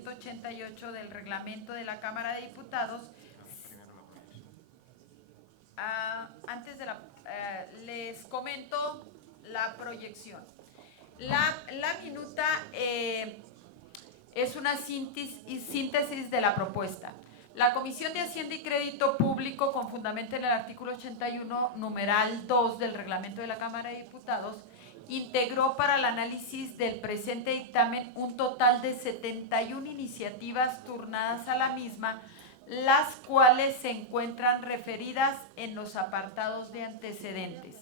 188 del reglamento de la Cámara de Diputados. Les comento la proyección. La minuta es una síntesis de la propuesta. La Comisión de Hacienda y Crédito Público, con fundamento en el artículo 81, numeral 2 del reglamento de la Cámara de Diputados, integró para el análisis del presente dictamen un total de 71 iniciativas turnadas a la misma, las cuales se encuentran referidas en los apartados de antecedentes.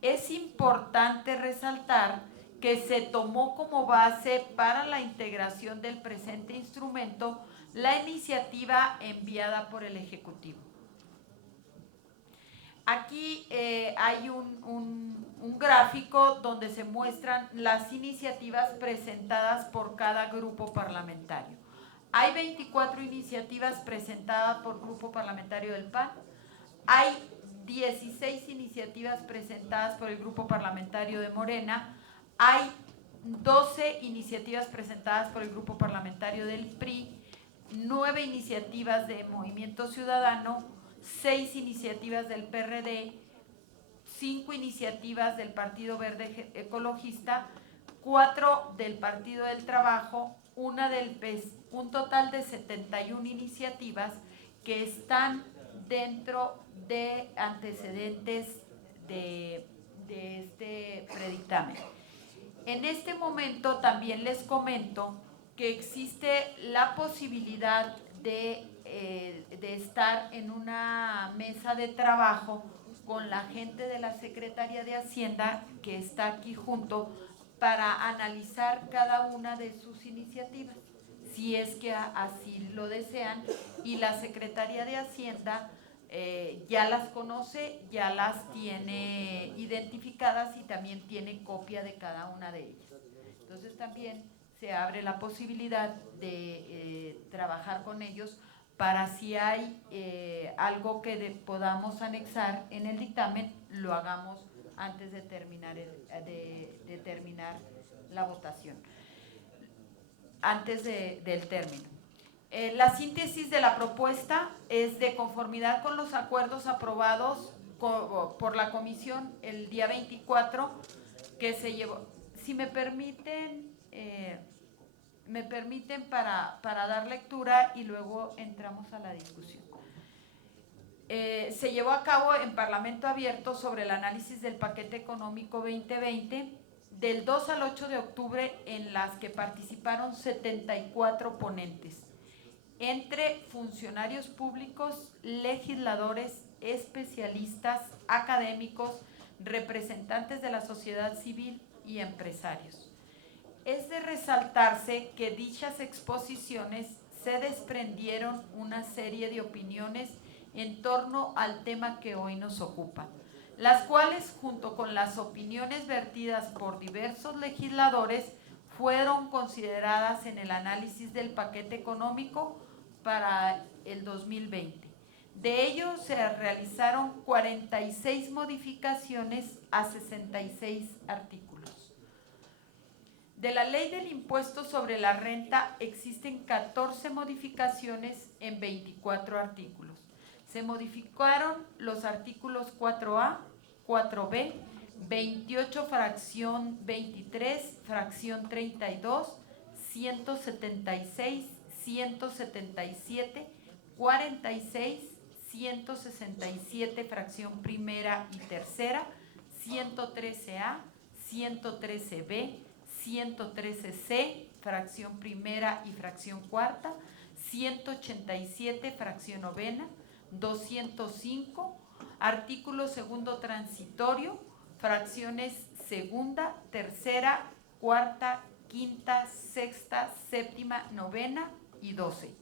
Es importante resaltar que se tomó como base para la integración del presente instrumento la iniciativa enviada por el Ejecutivo. Aquí hay un gráfico donde se muestran las iniciativas presentadas por cada grupo parlamentario. Hay 24 iniciativas presentadas por grupo parlamentario del PAN, hay 16 iniciativas presentadas por el grupo parlamentario de Morena, hay 12 iniciativas presentadas por el grupo parlamentario del PRI, 9 iniciativas de Movimiento Ciudadano, 6 iniciativas del PRD, 5 iniciativas del Partido Verde Ecologista, 4 del Partido del Trabajo, una del PES, un total de 71 iniciativas que están dentro de antecedentes de este predictamen. En este momento también les comento que existe la posibilidad de estar en una mesa de trabajo con la gente de la Secretaría de Hacienda que está aquí junto para analizar cada una de sus iniciativas, si es que así lo desean, y la Secretaría de Hacienda ya las conoce, ya las tiene identificadas y también tiene copia de cada una de ellas. Entonces también se abre la posibilidad de trabajar con ellos para si hay algo que podamos anexar en el dictamen, lo hagamos antes de terminar la votación, antes del término. La síntesis de la propuesta es de conformidad con los acuerdos aprobados por la comisión el día 24 que se llevó. Si me permiten para dar lectura y luego entramos a la discusión. Se llevó a cabo en Parlamento Abierto sobre el análisis del paquete económico 2020 del 2 al 8 de octubre, en las que participaron 74 ponentes, entre funcionarios públicos, legisladores, especialistas, académicos, representantes de la sociedad civil y empresarios. Es de resaltarse que dichas exposiciones se desprendieron una serie de opiniones en torno al tema que hoy nos ocupa, las cuales, junto con las opiniones vertidas por diversos legisladores, fueron consideradas en el análisis del paquete económico para el 2020. De ello se realizaron 46 modificaciones a 66 artículos. De la ley del impuesto sobre la renta existen 14 modificaciones en 24 artículos. Se modificaron los artículos 4A, 4B, 28 fracción 23, fracción 32, 176, 177, 46, 167 fracción primera y tercera, 113A, 113B, 113C, fracción primera y fracción cuarta, 187, fracción novena, 205, artículo segundo transitorio, fracciones segunda, tercera, cuarta, quinta, sexta, séptima, novena y 12.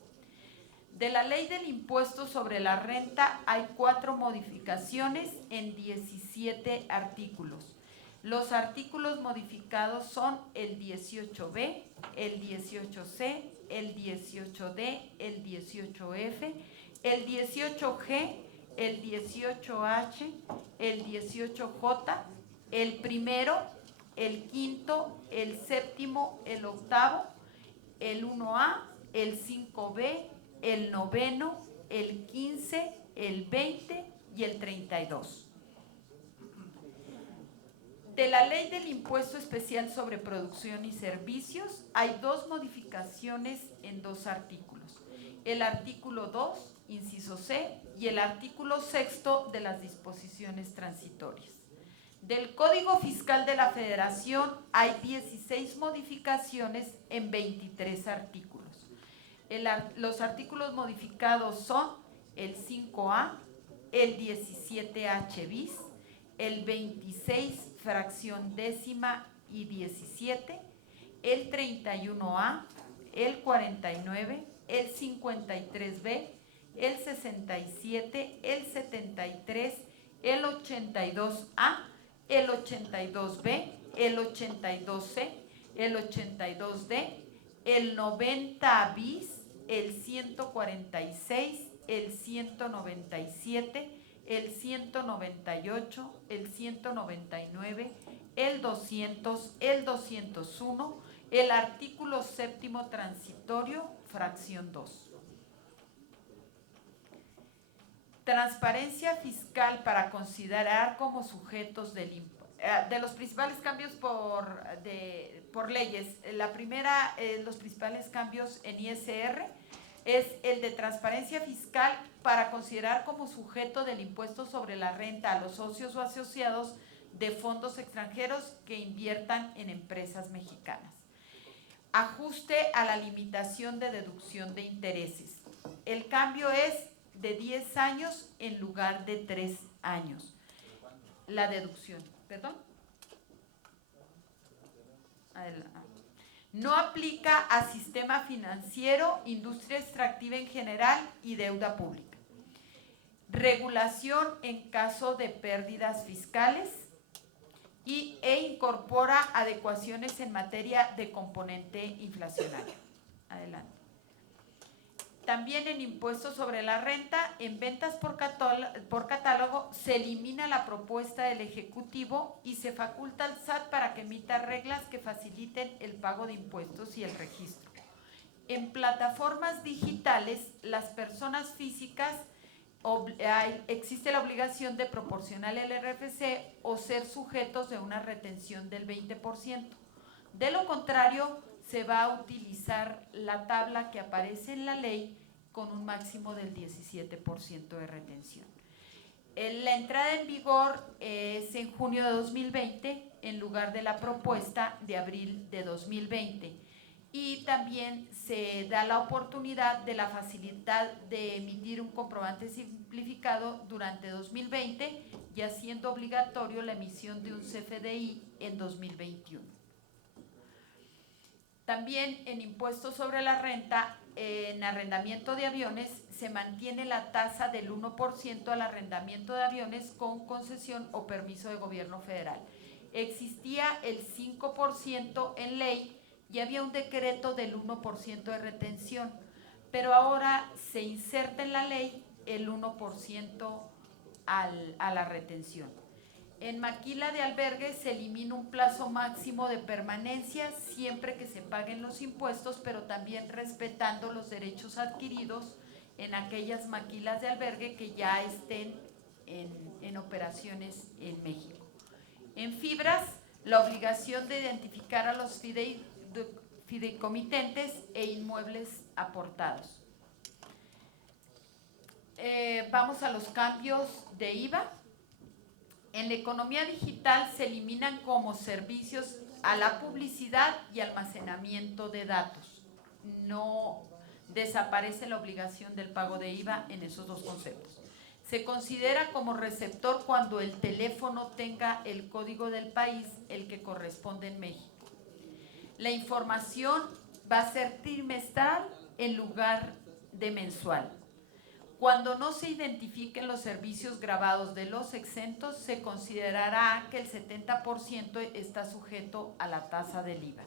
De la ley del impuesto sobre la renta hay 4 modificaciones en 17 artículos. Los artículos modificados son el 18B, el 18C, el 18D, el 18F, el 18G, el 18H, el 18J, el primero, el quinto, el séptimo, el octavo el 1A, el 5B, el 9º, el 15, el 20 y el 32. De la Ley del Impuesto Especial sobre Producción y Servicios hay 2 modificaciones en 2 artículos. El artículo 2, inciso C, y el artículo 6 de las disposiciones transitorias. Del Código Fiscal de la Federación hay 16 modificaciones en 23 artículos. Los artículos modificados son el 5A, el 17H bis, el 26 fracción décima y 17, el 31A, el 49, el 53B, el 67, el 73, el 82A, el 82B, el 82C, el 82D, el 90 bis, el 146, el 197, el 198, el 199, el 200, el 201, el artículo 7º transitorio, fracción 2. Transparencia fiscal para considerar como sujetos de los principales cambios por leyes. La primera, los principales cambios en ISR es el de transparencia fiscal para considerar como sujeto del impuesto sobre la renta a los socios o asociados de fondos extranjeros que inviertan en empresas mexicanas. Ajuste a la limitación de deducción de intereses. El cambio es de 10 años en lugar de 3 años. La deducción, perdón. Adelante. No aplica a sistema financiero, industria extractiva en general y deuda pública. Regulación en caso de pérdidas fiscales e incorpora adecuaciones en materia de componente inflacionario. Adelante. También en impuestos sobre la renta, en ventas por catálogo, se elimina la propuesta del Ejecutivo y se faculta al SAT para que emita reglas que faciliten el pago de impuestos y el registro. En plataformas digitales, las personas físicas existe la obligación de proporcionar el RFC o ser sujetos de una retención del 20%. De lo contrario, se va a utilizar la tabla que aparece en la ley con un máximo del 17% de retención. La entrada en vigor es en junio de 2020 en lugar de la propuesta de abril de 2020. Y también se da la oportunidad de la facilidad de emitir un comprobante simplificado durante 2020, ya siendo obligatorio la emisión de un CFDI en 2021. También en impuestos sobre la renta, en arrendamiento de aviones, se mantiene la tasa del 1% al arrendamiento de aviones con concesión o permiso de gobierno federal. Existía el 5% en ley y había un decreto del 1% de retención, pero ahora se inserta en la ley el 1% a la retención. En maquila de albergue se elimina un plazo máximo de permanencia siempre que se paguen los impuestos, pero también respetando los derechos adquiridos en aquellas maquilas de albergue que ya estén en operaciones en México. En fibras, la obligación de identificar a los fideicomitentes e inmuebles aportados. Vamos a los cambios de IVA. En la economía digital se eliminan como servicios a la publicidad y almacenamiento de datos. No desaparece la obligación del pago de IVA en esos 2 conceptos. Se considera como receptor cuando el teléfono tenga el código del país, el que corresponde en México. La información va a ser trimestral en lugar de mensual. Cuando no se identifiquen los servicios grabados de los exentos, se considerará que el 70% está sujeto a la tasa del IVA.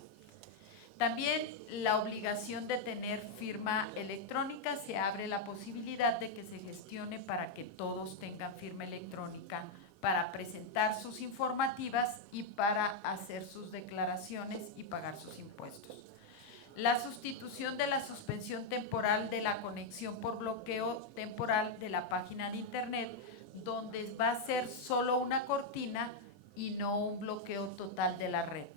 También la obligación de tener firma electrónica, se abre la posibilidad de que se gestione para que todos tengan firma electrónica para presentar sus informativas y para hacer sus declaraciones y pagar sus impuestos. La sustitución de la suspensión temporal de la conexión por bloqueo temporal de la página de internet, donde va a ser solo una cortina y no un bloqueo total de la red.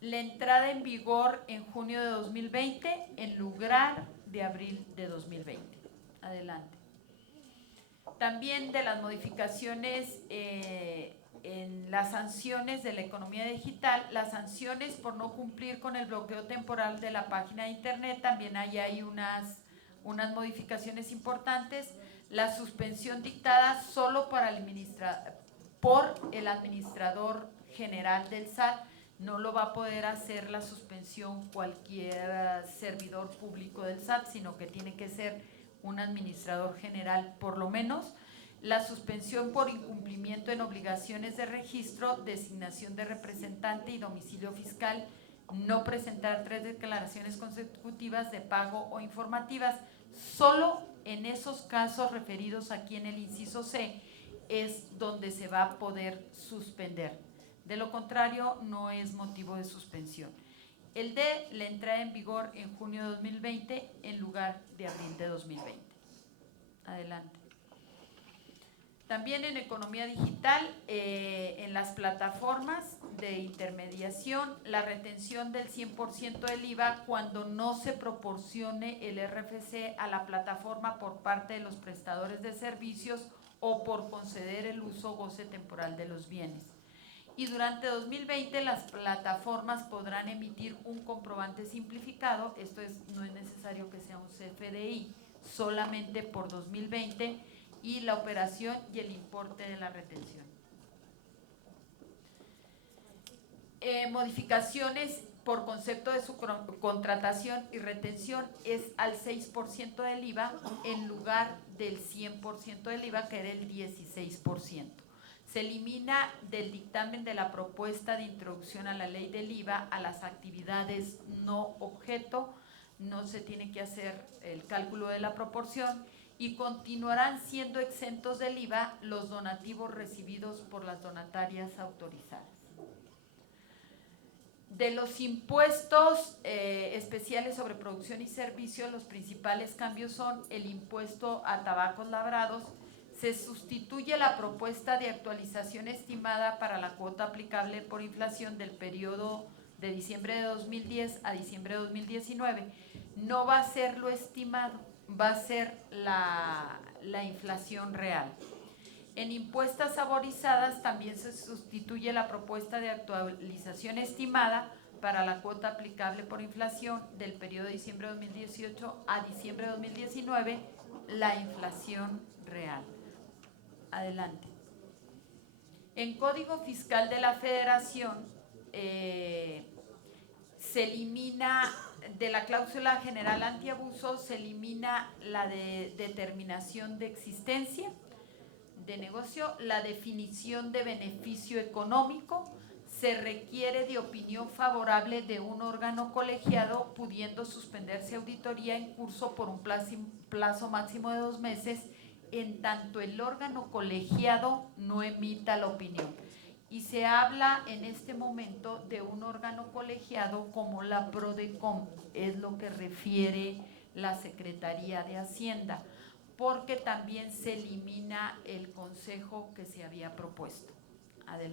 La entrada en vigor en junio de 2020 en lugar de abril de 2020. Adelante. También de las modificaciones en las sanciones de la economía digital, las sanciones por no cumplir con el bloqueo temporal de la página de internet, también hay unas modificaciones importantes. La suspensión dictada solo por el administrador general del SAT, no lo va a poder hacer la suspensión cualquier servidor público del SAT, sino que tiene que ser un administrador general por lo menos. La suspensión por incumplimiento en obligaciones de registro, designación de representante y domicilio fiscal, no presentar 3 declaraciones consecutivas de pago o informativas. Solo en esos casos referidos aquí en el inciso C es donde se va a poder suspender. De lo contrario, no es motivo de suspensión. El D, la entrada en vigor en junio de 2020 en lugar de abril de 2020. Adelante. También en economía digital, en las plataformas de intermediación, la retención del 100% del IVA cuando no se proporcione el RFC a la plataforma por parte de los prestadores de servicios o por conceder el uso o goce temporal de los bienes. Y durante 2020 las plataformas podrán emitir un comprobante simplificado, esto no es necesario que sea un CFDI, solamente por 2020, y la operación y el importe de la retención. Modificaciones por concepto de su contratación y retención es al 6% del IVA en lugar del 100% del IVA, que era el 16%. Se elimina del dictamen de la propuesta de introducción a la ley del IVA a las actividades no objeto, no se tiene que hacer el cálculo de la proporción, y continuarán siendo exentos del IVA los donativos recibidos por las donatarias autorizadas. De los impuestos especiales sobre producción y servicios, los principales cambios son el impuesto a tabacos labrados. Se sustituye la propuesta de actualización estimada para la cuota aplicable por inflación del periodo de diciembre de 2010 a diciembre de 2019. No va a ser lo estimado, va a ser la inflación real. En impuestas saborizadas también se sustituye la propuesta de actualización estimada para la cuota aplicable por inflación del periodo de diciembre de 2018 a diciembre de 2019, la inflación real. Adelante. En Código Fiscal de la Federación se elimina de la cláusula general antiabuso, se elimina la de determinación de existencia de negocio, la definición de beneficio económico, se requiere de opinión favorable de un órgano colegiado, pudiendo suspenderse auditoría en curso por un plazo máximo de 2 meses, en tanto el órgano colegiado no emita la opinión. Y se habla en este momento de un órgano colegiado como la PRODECON, es lo que refiere la Secretaría de Hacienda, porque también se elimina el consejo que se había propuesto.